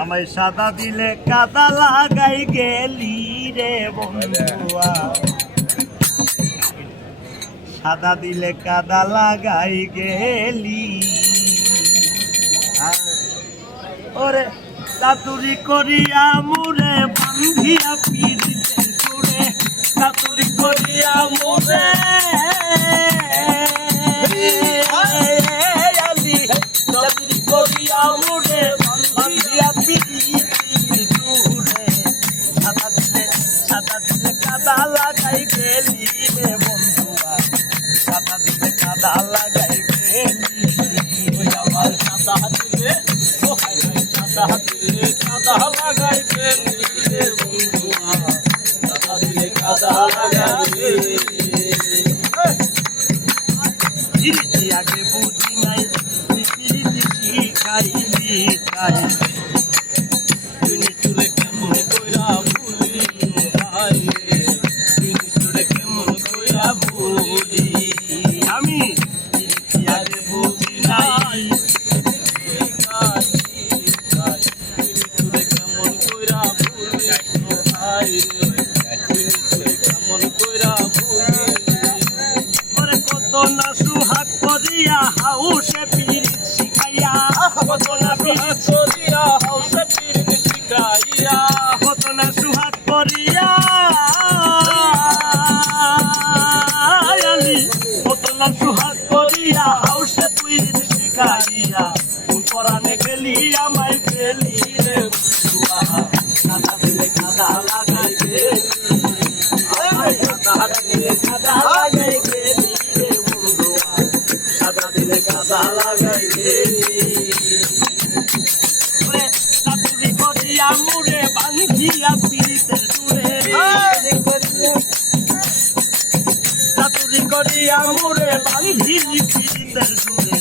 আমায় সাদা দিলে কাদা লাগাই গেলি রে বন্ধুয়া, সাদা দিলে কাদা লাগাই গেলি। ওরে চাতুরি করিয়া মুরে বান্ধিয়া পিড়িতে জুড়ে, চাতুরি করিয়া মুরে চাতুরি করিয়া মুরে বান্ধিয়া পিড়িতে জুড়ে, সাদা দিলে কাদা লাগাই গেলি রে বন্ধুয়া, সাদা দিলে কাদা লাগাই গেলি। আমার সাদা দিলে সাদা দিলে কাদা লাগাই গেলি রে বন্ধুয়া, সাদা দিলে কাদা লাগাই গেলি। আগে বুঝি নাই শিখাইলি তাই, তুই নিচুরে কেমন কইরা ভুলি ভাই রে, তুই নিচুরে কেমন কইরা ভুলি। আমি আগে বুঝি নাই কত না সুহাগ করিয়া হাউসে পীর শিখাইয়া, কত না পীর করিয়া হাউসে পীর শিখাইয়া, কত না সুহাগ করিয়া কত না সুহাগ করিয়া হাউসে পীর শিখাইয়া, পরানে গেলি আমায় গেলি রে বন্ধুয়া, কাদা দিলে কাদা লাগাই গেলি, কাদা দিলে কাদা লাগাই গেলি রে বন্ধুয়া, কাদা দিলে কাদা লাগাই গেলি। চাতুরি করিয়া মুড়ে বান্ধিয়া পিড়িতের জুড়ে, চাতুরি করিয়া মুড়ে বান্ধি পিড়িতের জুড়ে,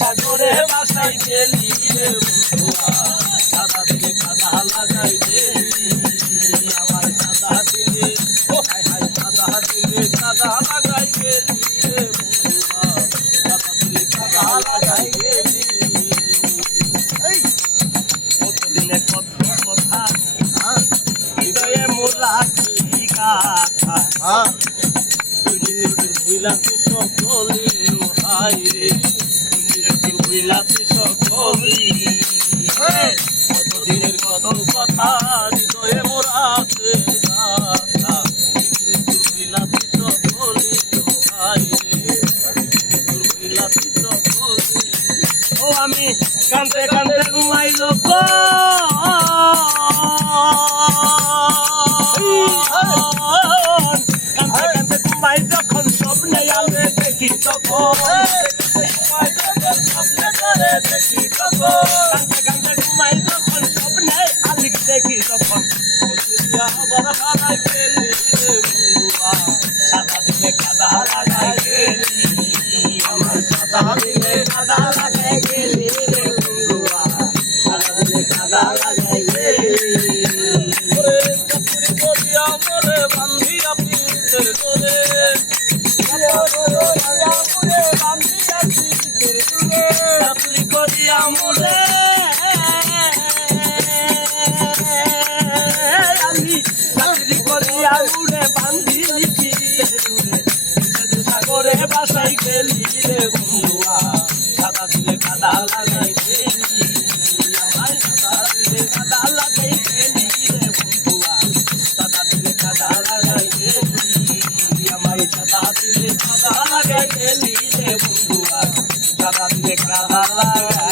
সাগরে বাসাই গেলি রে বন্ধুয়া, সাদা দিলে কাদা লাগাই গেলি। আমার সাদা দিলে সাদা দিলে কাদা লাগাই গেলি রে বন্ধুয়া, সাদা দিলে কাদা লাগাই গেলি। কতদিনে কত কথা হৃদয়ে মোরা কি কথা, ভুইলাতে সকলি হাই রে, ভুইলাতে সকলি। কতদিনের কত কথা হৃদয়ে মোরাতে গাথা, ভুইলাতে সকলি হাই রে, ভুইলাতে সকলি। ও আমি কান্দে কান্দে ঘুমাইল গো, কান্দে কান্দে ঘুমাই যখন স্বপ্নে আলে দেখি তখন, দেখি তখন কান্দে কান্দে ঘুমাই যখন স্বপ্নে আলিক দেখি তখন, আবার হারাই গেলি রে বন্ধুয়া, সাদা দিলে কাদা লাগাই গেলি। আমার সাদা দিলে কাদা লাগাই গেলি রে বন্ধুয়া, সাদা দিলে কাদা লাগাই গেলি। চাতুরি করিয়া মোরে বান্ধিয়া পিড়িতের ডোরে, চাতুরি করিয়া মুড়ে চাতুরি করিয়া মুড়ে বান্ধি পিড়িতের জুড়ে, সাগরে বাসাই গেলি রে বন্ধুয়া, সাদা দিলে কাদা লাগাই গেলি। আমায় সাদা দিলে কাদা লাগাই গেলি রে বন্ধুয়া, সাদা দিলে কাদা লাগাই গেলি। আমায় সাদা দিলে কাদা লাগাই গেলি রে বন্ধুয়া, সাদা দিলে কাদা লাগাই